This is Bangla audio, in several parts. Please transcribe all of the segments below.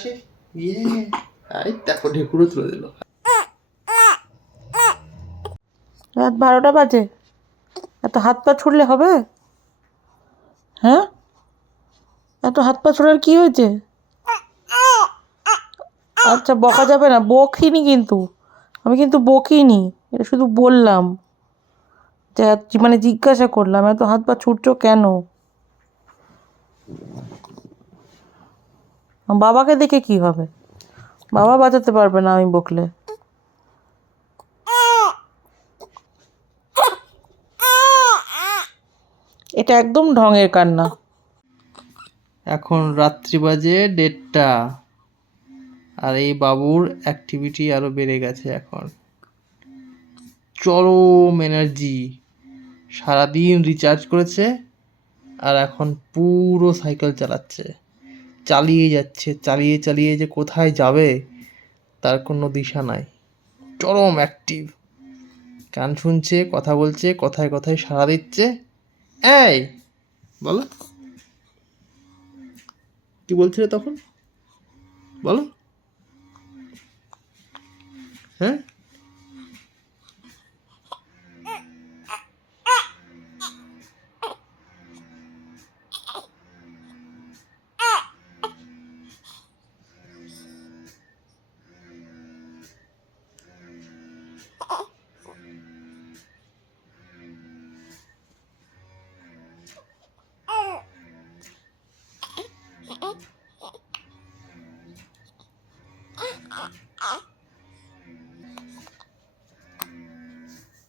আসি। এই দেখো ঢেকুরও তুলে দিল। রাত 12টা বাজে, এত হাত পা ছুড়লে হবে? হ্যাঁ, এত হাত পা ছোড়ার কি হয়েছে? আচ্ছা, বকা যাবে না, বকিনি কিন্তু, আমি কিন্তু বকিনি, এটা শুধু বললাম যে মানে জিজ্ঞাসা করলাম এত হাত পা ছুটছো কেন। বাবাকে দেখে কি হবে? বাবা বাঁচাতে পারবে না আমি বকলে। এটা একদম ঢঙের কান্না। এখন রাত্রি বাজে 1:30, আর এই বাবুর অ্যাক্টিভিটি আরো বেড়ে গেছে এখন। চরম এনার্জি, সারাদিন রিচার্জ করেছে আর এখন পুরো সাইকেল চালাচ্ছে, চালিয়ে যাচ্ছে, চালিয়ে চালিয়ে যে কোথায় যাবে তার কোনো দিশা নাই। চরম অ্যাক্টিভ, গান শুনছে, কথা বলছে, কথায় কথায় সাড়া দিচ্ছে। এই বলো, কি বলছিলে তখন? বলো। হ্যাঁ,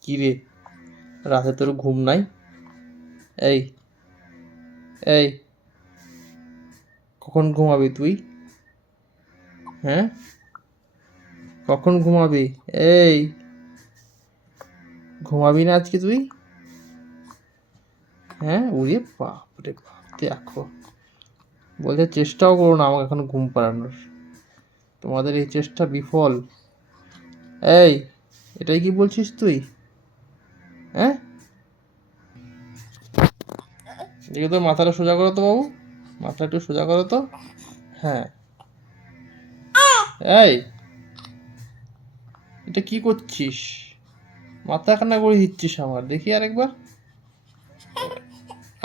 কি রে, রাতে তোর ঘুম নাই? এই এই কখন ঘুমাবি তুই? হ্যাঁ, কখন ঘুমাবি? এই ঘুমাবি না আজকে তুই? হ্যাঁ, ওরে বাপ রে বাপ, দেখো, বলছে চেষ্টাও করো না আমাকে এখন ঘুম পাড়ানোর, তোমাদের এই চেষ্টা বিফল। এই, এটাই কি বলছিস তুই? হ্যাঁ, দেখে তোর মাথাটা সোজা করো তো বাবু, মাথা একটু সোজা করো তো। হ্যাঁ, এই এটা কি করছিস? মাথা কান্না করে দিচ্ছিস আমার, দেখি আরেকবার।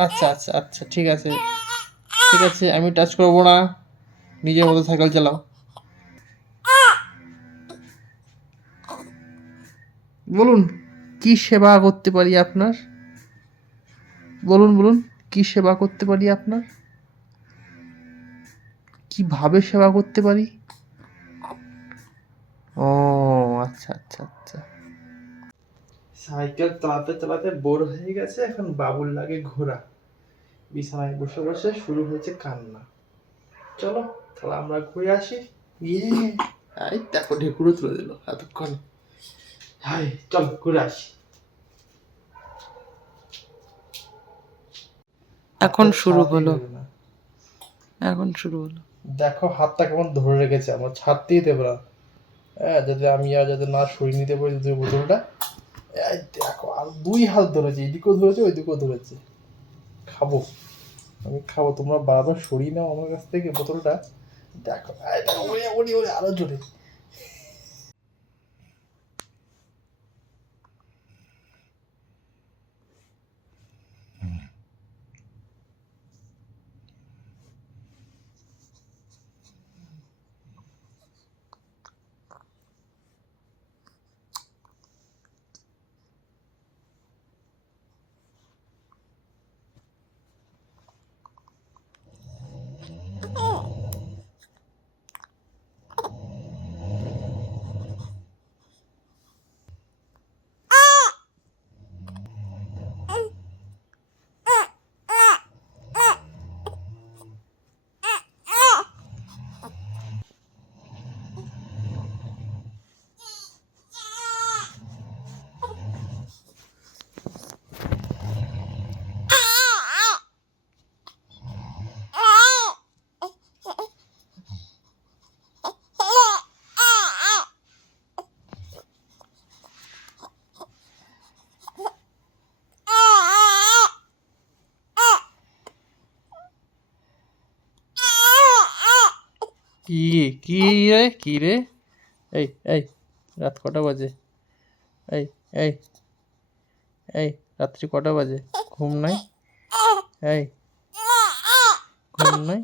আচ্ছা আচ্ছা আচ্ছা, ঠিক আছে ঠিক আছে, আমি টাচ করবো না, নিজের মতো সাইকেল চালাও। বলুন, কি সেবা করতে পারি আপনার? বলুন বলুন, কি সেবা করতে পারি আপনার? কিভাবে সেবা করতে পারি? ও আচ্ছা আচ্ছা আচ্ছা, সাইকেল চালাতে চালাতে বোর হয়ে গেছে, এখন বাবুর লাগে ঘোরা, বিছানায় বসে বসে শুরু হয়েছে কান্না। চলো তাহলে আমরা ঘুরে আসি। এই দেখো ঢেকুরও তুলে দিল এতক্ষণে। হাই, চল ঘুরে আসি। এখন শুরু হলো, এখন শুরু হলো। দেখো হাতটা কেমন ধরে রেখেছে, আমার ছাড়তেই দেবে না। হ্যাঁ, যাতে আমি আর যাতে না সরিয়ে নিতে পারি দুধের বোতলটা। এই দেখো, আর 2 হাত ধরেছে, এদিকেও ধরেছে ওইদিকেও ধরেছে। খাবো, আমি খাবো, তোমরা বারবার সরিয়ে নাও আমার কাছ থেকে বোতলটা। দেখো, এই দেখো, ওরে ওরে ওরে, আরো জোরে। কি কি রে কি রে? এই এই রাত কটা বাজে? এই এই এই রাত্রি কটা বাজে? ঘুম নাই? এই ঘুম নাই?